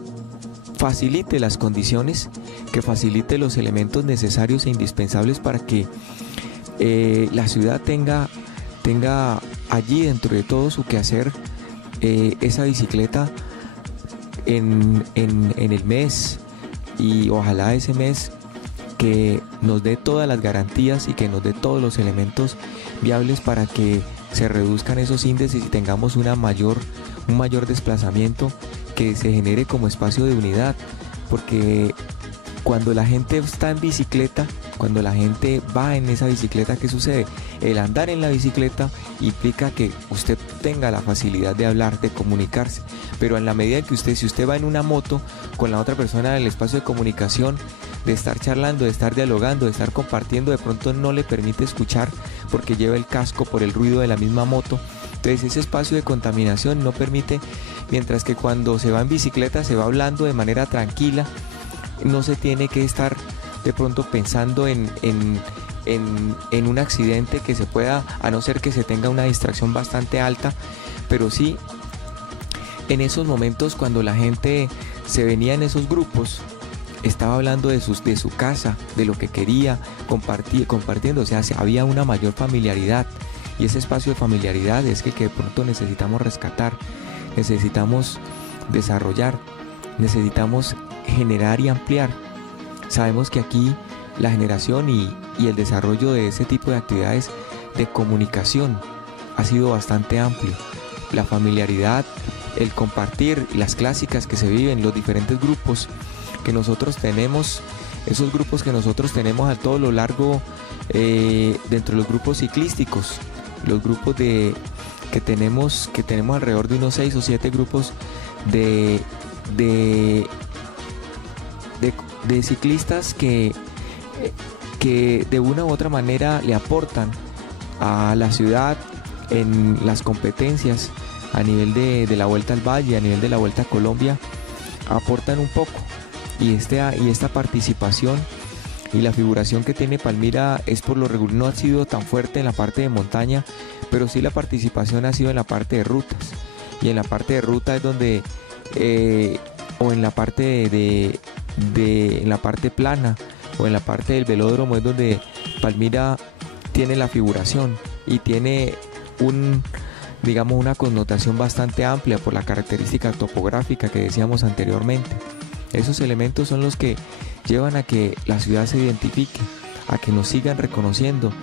facilite las condiciones, que facilite los elementos necesarios e indispensables para que la ciudad tenga allí dentro de todo su quehacer esa bicicleta en el mes, y ojalá ese mes que nos dé todas las garantías y que nos dé todos los elementos viables para que se reduzcan esos índices y tengamos un mayor desplazamiento, que se genere como espacio de unidad, porque cuando la gente está en bicicleta, cuando la gente va en esa bicicleta, ¿qué sucede? El andar en la bicicleta implica que usted tenga la facilidad de hablar, de comunicarse, pero en la medida que si usted va en una moto con la otra persona en el espacio de comunicación, de estar charlando, de estar dialogando, de estar compartiendo, de pronto no le permite escuchar porque lleva el casco por el ruido de la misma moto. Entonces ese espacio de contaminación no permite, mientras que cuando se va en bicicleta se va hablando de manera tranquila, no se tiene que estar de pronto pensando en un accidente que se pueda, a no ser que se tenga una distracción bastante alta, pero sí en esos momentos cuando la gente se venía en esos grupos, estaba hablando de su casa, de lo que quería, compartiendo, o sea, había una mayor familiaridad, y ese espacio de familiaridad es que de pronto necesitamos rescatar, necesitamos desarrollar, necesitamos generar y ampliar. Sabemos que aquí la generación y el desarrollo de ese tipo de actividades de comunicación ha sido bastante amplio. La familiaridad, el compartir, las clásicas que se viven, los diferentes grupos que nosotros tenemos, esos grupos que nosotros tenemos a todo lo largo, dentro de los grupos ciclísticos, los grupos que tenemos alrededor de unos 6 o 7 grupos de ciclistas que de una u otra manera le aportan a la ciudad en las competencias a nivel de la Vuelta al Valle, a nivel de la Vuelta a Colombia, aportan un poco, y esta participación y la figuración que tiene Palmira es por lo regular, no ha sido tan fuerte en la parte de montaña, pero sí la participación ha sido en la parte de rutas, y en la parte de ruta es donde o en la parte en la parte plana o en la parte del velódromo es donde Palmira tiene la figuración y tiene una connotación bastante amplia por la característica topográfica que decíamos anteriormente. Esos elementos son los que llevan a que la ciudad se identifique, a que nos sigan reconociendo,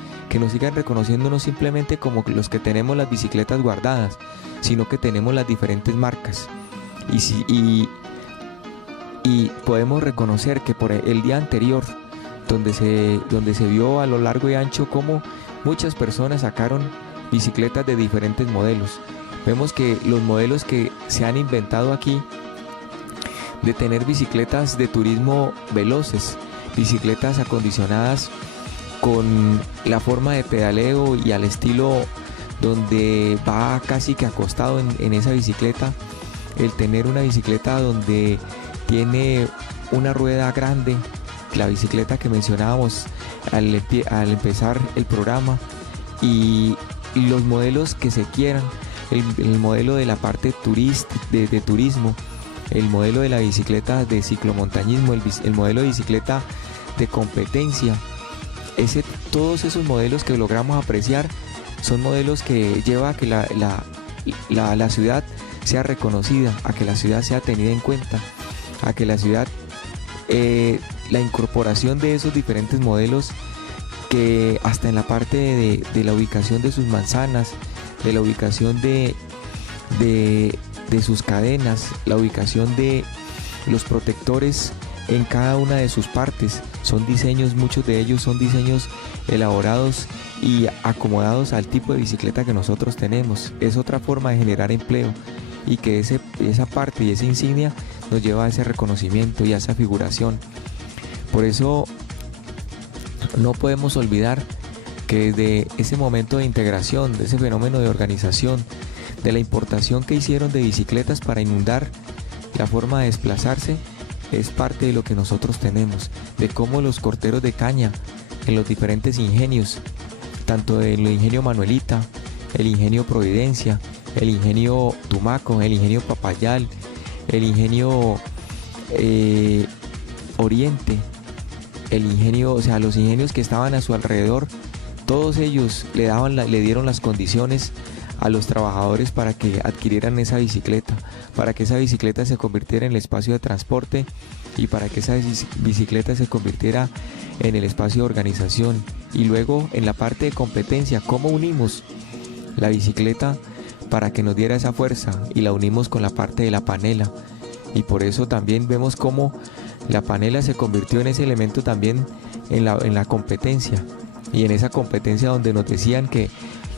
no simplemente como los que tenemos las bicicletas guardadas, sino que tenemos las diferentes marcas. Y podemos reconocer que por el día anterior, donde se vio a lo largo y ancho cómo muchas personas sacaron bicicletas de diferentes modelos. Vemos que los modelos que se han inventado aquí, de tener bicicletas de turismo veloces, bicicletas acondicionadas con la forma de pedaleo y al estilo donde va casi que acostado en esa bicicleta, el tener una bicicleta donde tiene una rueda grande, la bicicleta que mencionábamos al empezar el programa, y los modelos que se quieran, el modelo de la parte de turismo, el modelo de la bicicleta de ciclomontañismo, el modelo de bicicleta de competencia, todos esos modelos que logramos apreciar son modelos que lleva a que la ciudad sea reconocida, a que la ciudad sea tenida en cuenta, a que la ciudad, la incorporación de esos diferentes modelos, que hasta en la parte de la ubicación de sus manzanas, de la ubicación de sus cadenas, la ubicación de los protectores en cada una de sus partes, son diseños, muchos de ellos son diseños elaborados y acomodados al tipo de bicicleta que nosotros tenemos. Es otra forma de generar empleo, y que esa parte y esa insignia nos lleva a ese reconocimiento y a esa figuración. Por eso no podemos olvidar que desde ese momento de integración, de ese fenómeno de organización, de la importación que hicieron de bicicletas para inundar la forma de desplazarse, es parte de lo que nosotros tenemos, de cómo los corteros de caña en los diferentes ingenios, tanto el ingenio Manuelita, el ingenio Providencia, el ingenio Tumaco, el ingenio Papayal, el ingenio Oriente, el ingenio, o sea, los ingenios que estaban a su alrededor, todos ellos le dieron las condiciones a los trabajadores para que adquirieran esa bicicleta, para que esa bicicleta se convirtiera en el espacio de transporte y para que esa bicicleta se convirtiera en el espacio de organización. Y luego en la parte de competencia, cómo unimos la bicicleta para que nos diera esa fuerza, y la unimos con la parte de la panela, y por eso también vemos cómo la panela se convirtió en ese elemento también en la competencia, y en esa competencia donde nos decían que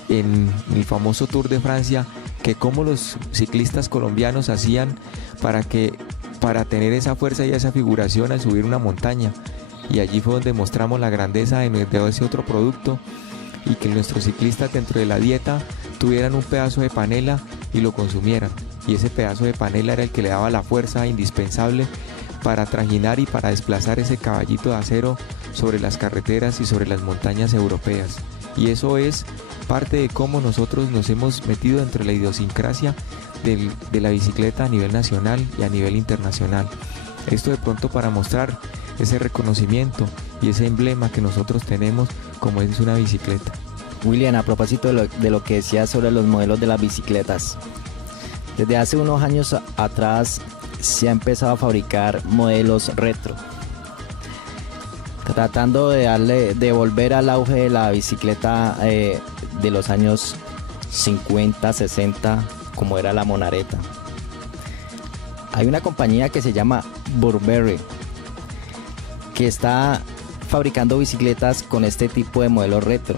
en el famoso Tour de Francia, que cómo los ciclistas colombianos hacían para tener esa fuerza y esa figuración al subir una montaña, y allí fue donde mostramos la grandeza de ese otro producto, y que nuestros ciclistas dentro de la dieta tuvieran un pedazo de panela y lo consumieran. Y ese pedazo de panela era el que le daba la fuerza indispensable para trajinar y para desplazar ese caballito de acero sobre las carreteras y sobre las montañas europeas. Y eso es parte de cómo nosotros nos hemos metido dentro de la idiosincrasia de la bicicleta a nivel nacional y a nivel internacional. Esto de pronto para mostrar ese reconocimiento y ese emblema que nosotros tenemos como es una bicicleta. William, a propósito de lo que decías sobre los modelos de las bicicletas, desde hace unos años atrás se ha empezado a fabricar modelos retro, tratando de volver al auge de la bicicleta de los años 50, 60, como era la Monaretta. Hay una compañía que se llama Burberry, que está fabricando bicicletas con este tipo de modelo retro,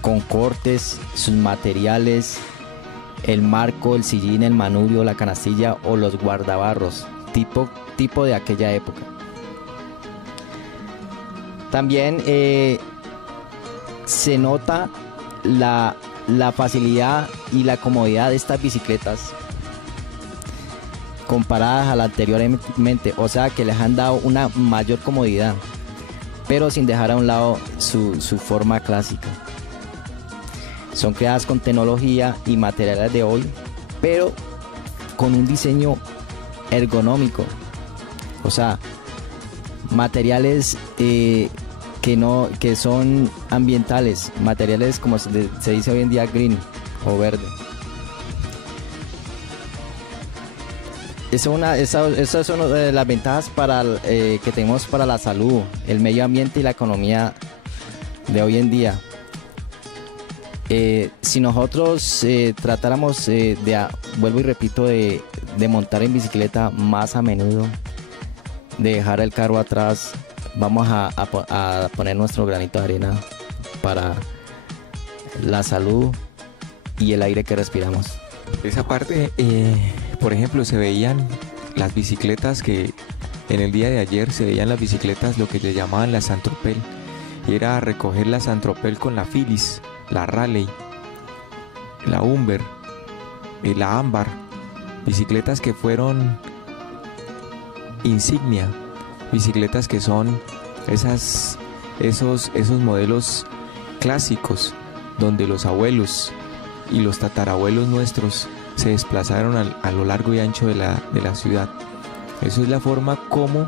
con cortes, sus materiales, el marco, el sillín, el manubrio, la canastilla o los guardabarros, tipo de aquella época. También se nota la facilidad y la comodidad de estas bicicletas comparadas a la anteriormente, o sea que les han dado una mayor comodidad, pero sin dejar a un lado su forma clásica. Son creadas con tecnología y materiales de hoy, pero con un diseño ergonómico, o sea, materiales que son ambientales, materiales como se dice hoy en día green o verde. Esa es una de las ventajas que tenemos para la salud, el medio ambiente y la economía de hoy en día. Si nosotros tratáramos vuelvo y repito, de montar en bicicleta más a menudo, de dejar el carro atrás, vamos a poner nuestro granito de arena para la salud y el aire que respiramos. Esa parte, por ejemplo, se veían las bicicletas que en el día de ayer se veían las bicicletas, lo que le llamaban la Saint-Tropez, y era recoger la Saint-Tropez con la Phyllis, la Raleigh, la Humber, la Ámbar, bicicletas que fueron insignia, bicicletas que son esos modelos clásicos donde los abuelos y los tatarabuelos nuestros se desplazaron a lo largo y ancho de la ciudad. Eso es la forma como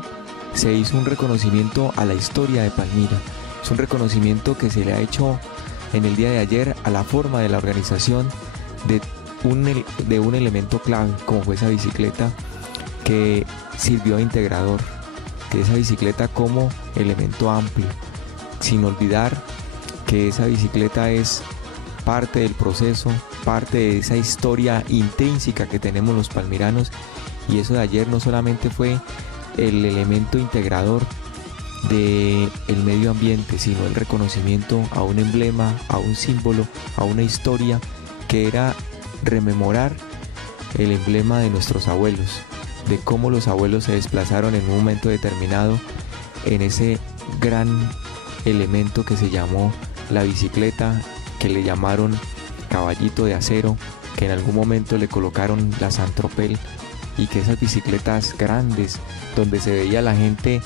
se hizo un reconocimiento a la historia de Palmira. Es un reconocimiento que se le ha hecho en el día de ayer a la forma de la organización de un elemento clave, como fue esa bicicleta que sirvió de integrador, que esa bicicleta como elemento amplio, sin olvidar que esa bicicleta es parte del proceso, parte de esa historia intrínseca que tenemos los palmiranos, y eso de ayer no solamente fue el elemento integrador del medio ambiente, sino el reconocimiento a un emblema, a un símbolo, a una historia que era rememorar el emblema de nuestros abuelos, de cómo los abuelos se desplazaron en un momento determinado en ese gran elemento que se llamó la bicicleta, que le llamaron caballito de acero, que en algún momento le colocaron la Saint-Tropez, y que esas bicicletas grandes donde se veía la gente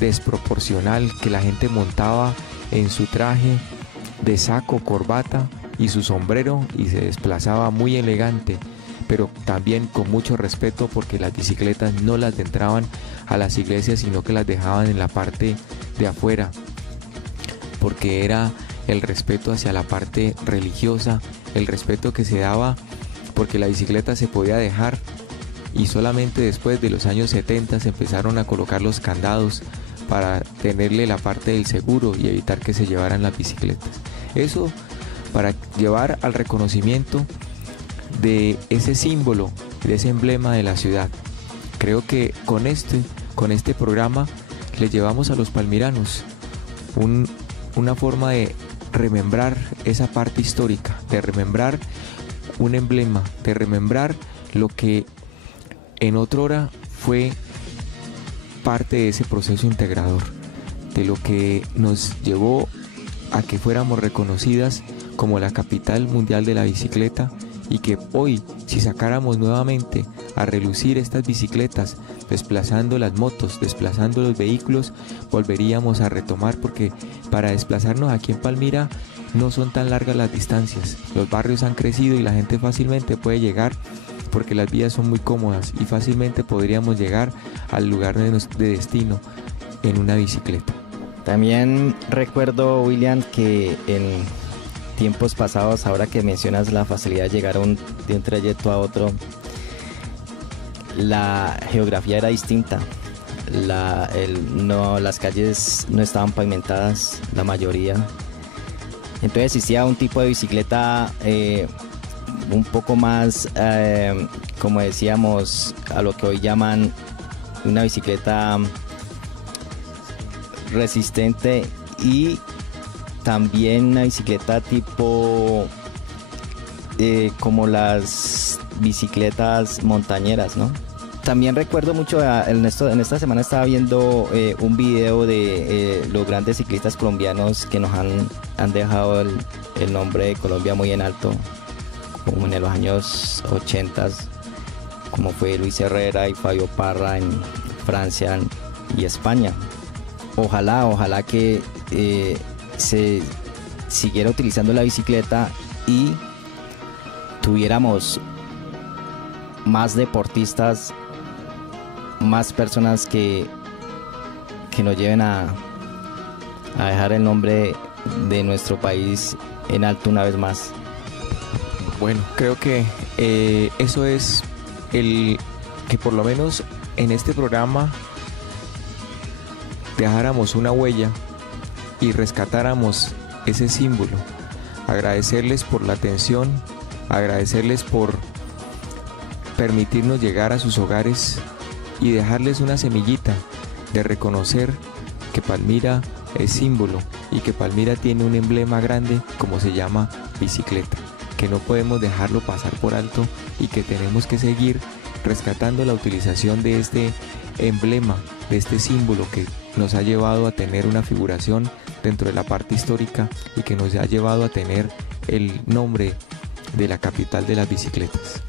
desproporcional, que la gente montaba en su traje de saco, corbata y su sombrero y se desplazaba muy elegante, pero también con mucho respeto, porque las bicicletas no las entraban a las iglesias, sino que las dejaban en la parte de afuera, porque era el respeto hacia la parte religiosa, el respeto que se daba porque la bicicleta se podía dejar, y solamente después de los años 70 se empezaron a colocar los candados para tenerle la parte del seguro y evitar que se llevaran las bicicletas. Eso para llevar al reconocimiento de ese símbolo, de ese emblema de la ciudad. Creo que con este programa le llevamos a los palmiranos una forma de remembrar esa parte histórica, de remembrar un emblema, de remembrar lo que en otrora fue parte de ese proceso integrador, de lo que nos llevó a que fuéramos reconocidas como la capital mundial de la bicicleta, y que hoy, si sacáramos nuevamente a relucir estas bicicletas, desplazando las motos, desplazando los vehículos, volveríamos a retomar, porque para desplazarnos aquí en Palmira no son tan largas las distancias. Los barrios han crecido y la gente fácilmente puede llegar, porque las vías son muy cómodas, y fácilmente podríamos llegar al lugar de de en una bicicleta. También recuerdo, William, que en tiempos pasados, ahora que mencionas la facilidad de llegar de un trayecto a otro, la geografía era distinta. Las calles no estaban pavimentadas, la mayoría. Entonces existía un tipo de bicicleta un poco más, como decíamos, a lo que hoy llaman una bicicleta resistente, y también una bicicleta tipo como las bicicletas montañeras, ¿no? También recuerdo mucho, en esta semana estaba viendo un video de los grandes ciclistas colombianos que nos han dejado el nombre de Colombia muy en alto, como en los años 80, como fue Luis Herrera y Fabio Parra en Francia y España. Ojalá que se siguiera utilizando la bicicleta y tuviéramos más deportistas, más personas que nos lleven a dejar el nombre de nuestro país en alto una vez más. Bueno, creo que eso es que por lo menos en este programa dejáramos una huella y rescatáramos ese símbolo. Agradecerles por la atención, agradecerles por permitirnos llegar a sus hogares y dejarles una semillita de reconocer que Palmira es símbolo y que Palmira tiene un emblema grande como se llama bicicleta, que no podemos dejarlo pasar por alto y que tenemos que seguir rescatando la utilización de este emblema, de este símbolo que nos ha llevado a tener una figuración dentro de la parte histórica y que nos ha llevado a tener el nombre de la capital de las bicicletas.